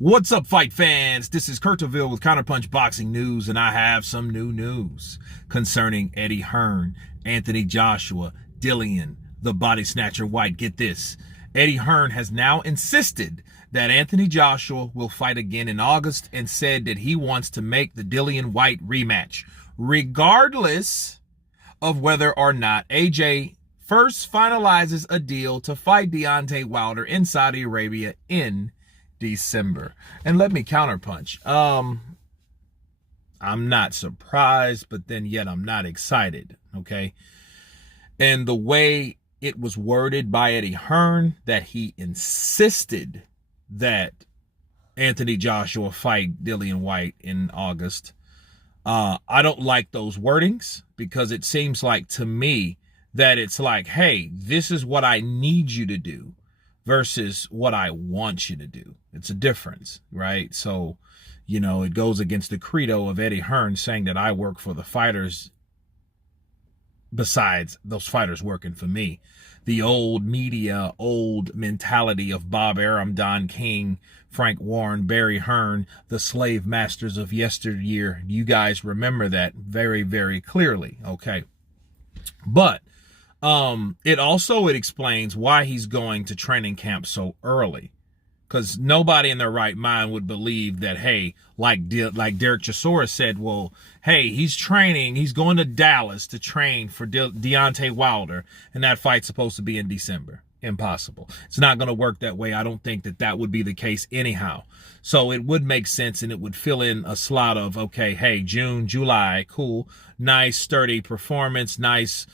What's up, fight fans? This is Kurtaville with Counterpunch Boxing News, and I have some new news concerning Eddie Hearn, Anthony Joshua, Dillian, the body snatcher Whyte. Get this. Eddie Hearn has now insisted that Anthony Joshua will fight again in August and said that he wants to make the Dillian Whyte rematch, regardless of whether or not AJ first finalizes a deal to fight Deontay Wilder in Saudi Arabia in December. And let me counterpunch. I'm not surprised, but then yet I'm not excited, okay? And the way it was worded by Eddie Hearn, that he insisted that Anthony Joshua fight Dillian Whyte in August, I don't like those wordings, because it seems like to me that it's like, hey, this is what I need you to do versus what I want you to do. It's a difference, right? So, you know, it goes against the credo of Eddie Hearn saying that I work for the fighters besides those fighters working for me. The old media, old mentality of Bob Arum, Don King, Frank Warren, Barry Hearn, the slave masters of yesteryear. You guys remember that very, very clearly, okay? But it explains why he's going to training camp so early, because nobody in their right mind would believe that, hey, like Derek Chisora said, well, hey, he's going to Dallas to train for Deontay Wilder, and that fight's supposed to be in December. Impossible. It's not going to work that way. I don't think that would be the case anyhow. So it would make sense, and it would fill in a slot of, okay, hey, June, July, cool, nice, sturdy performance, nice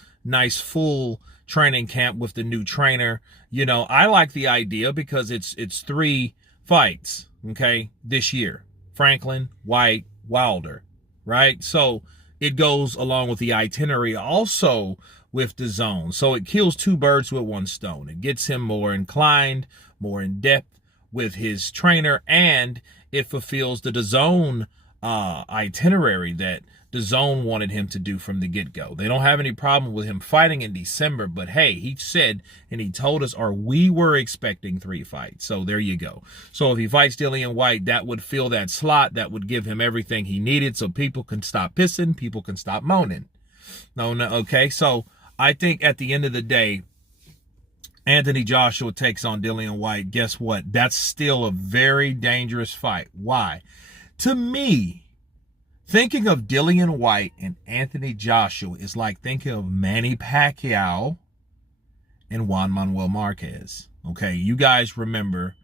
full training camp with the new trainer. You know, I like the idea because it's 3 fights, okay, this year. Franklin, Whyte, Wilder, right? So it goes along with the itinerary also with the zone. So it kills 2 birds with 1 stone. It gets him more inclined, more in depth with his trainer, and it fulfills the DAZN itinerary that DAZN wanted him to do from the get-go. They don't have any problem with him fighting in December, but hey, he said, and he told us, or we were expecting 3 fights. So there you go. So if he fights Dillian Whyte, that would fill that slot. That would give him everything he needed, so people can stop pissing, people can stop moaning. No, okay? So I think at the end of the day, Anthony Joshua takes on Dillian Whyte. Guess what? That's still a very dangerous fight. Why? To me, thinking of Dillian Whyte and Anthony Joshua is like thinking of Manny Pacquiao and Juan Manuel Marquez. Okay, you guys remember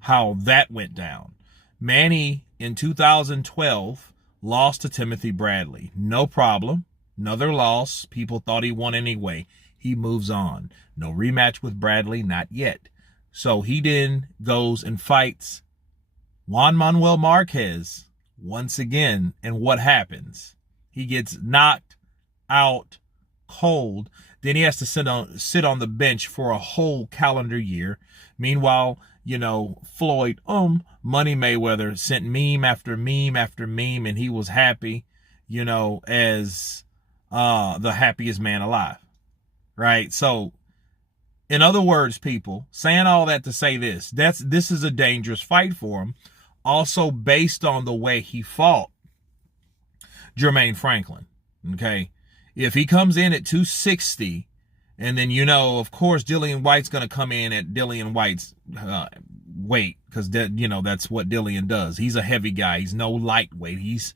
how that went down. Manny, in 2012, lost to Timothy Bradley. No problem. Another loss. People thought he won anyway. He moves on. No rematch with Bradley, not yet. So he then goes and fights Juan Manuel Marquez once again, and what happens? He gets knocked out cold. Then he has to sit on the bench for a whole calendar year. Meanwhile, you know, Floyd, Money Mayweather sent meme after meme after meme, and he was happy, you know, as the happiest man alive, right? So, in other words, people, saying all that to say this is a dangerous fight for him. Also based on the way he fought Jermaine Franklin, okay? If he comes in at 260, and then, you know, of course, Dillian Whyte's going to come in at Dillian Whyte's weight, because, you know, that's what Dillian does. He's a heavy guy. He's no lightweight. He's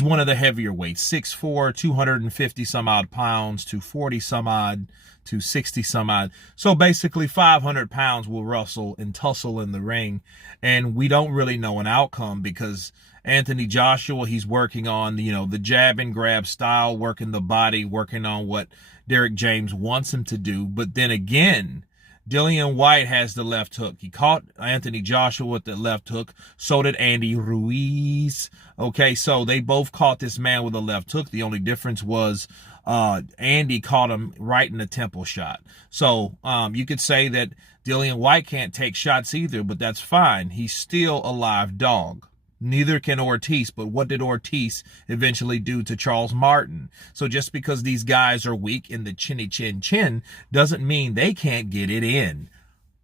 one of the heavier weights, 6'4", 250 some odd pounds, 240 some odd, 260 some odd. So basically 500 pounds will wrestle and tussle in the ring. And we don't really know an outcome, because Anthony Joshua, he's working on, you know, the jab and grab style, working the body, working on what Derek James wants him to do. But then again, Dillian Whyte has the left hook. He caught Anthony Joshua with the left hook. So did Andy Ruiz. Okay, so they both caught this man with a left hook. The only difference was Andy caught him right in the temple shot. So you could say that Dillian Whyte can't take shots either, but that's fine. He's still a live dog. Neither can Ortiz, but what did Ortiz eventually do to Charles Martin? So just because these guys are weak in the chinny chin chin doesn't mean they can't get it in.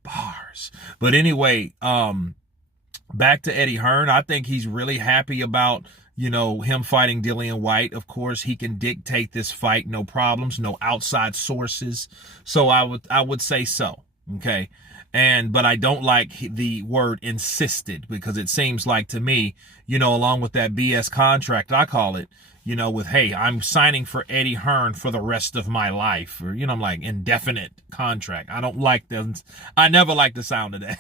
Bars. But anyway, back to Eddie Hearn. I think he's really happy about, him fighting Dillian Whyte. Of course, he can dictate this fight, no problems, no outside sources. So I would say so. Okay. But I don't like the word insisted, because it seems like to me, along with that BS contract, I call it, with, hey, I'm signing for Eddie Hearn for the rest of my life, or, I'm like, indefinite contract. I don't like them. I never like the sound of that.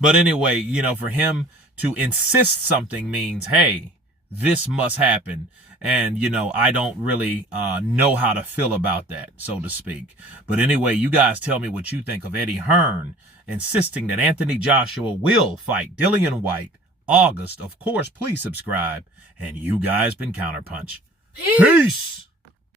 But anyway, for him to insist something means, hey, this must happen. And, I don't really know how to feel about that, so to speak. But anyway, you guys tell me what you think of Eddie Hearn insisting that Anthony Joshua will fight Dillian Whyte August. Of course, please subscribe. And you guys been Counterpunch. Peace.